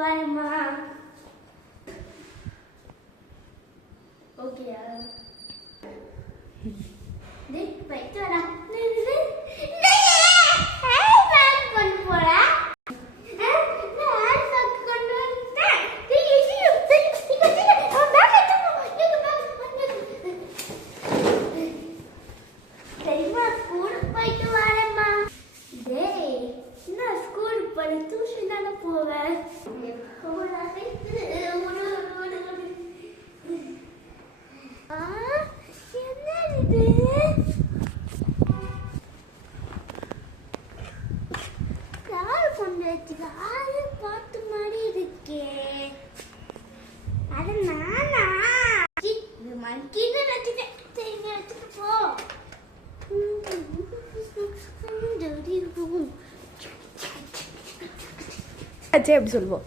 வரமா? ஓகேயா? போயிட்டு வரா. டியூஷன் தானே போவேன். யாரு கொண்டு வச்சுக்காரு பார்த்து மாதிரி இருக்கே. அது நானா மங்கின்னு வச்சுட்டேன். சரி வச்சுட்டு போ. அச்சே எப்படி சொல்லுவோம்?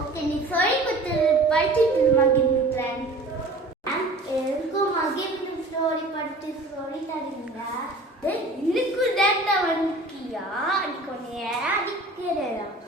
ஓகே நீ சொல்லி கொடுத்து படிச்சுட்டு மகிழ்ந்துறேன். எனக்கும் மகிழ்ந்து ஸ்டோரி படிச்சு சொல்லி தரீங்களா? இன்னைக்கு டேட்டா வந்துக்கியா? நீ கொஞ்சம் அடிக்கிறேன்.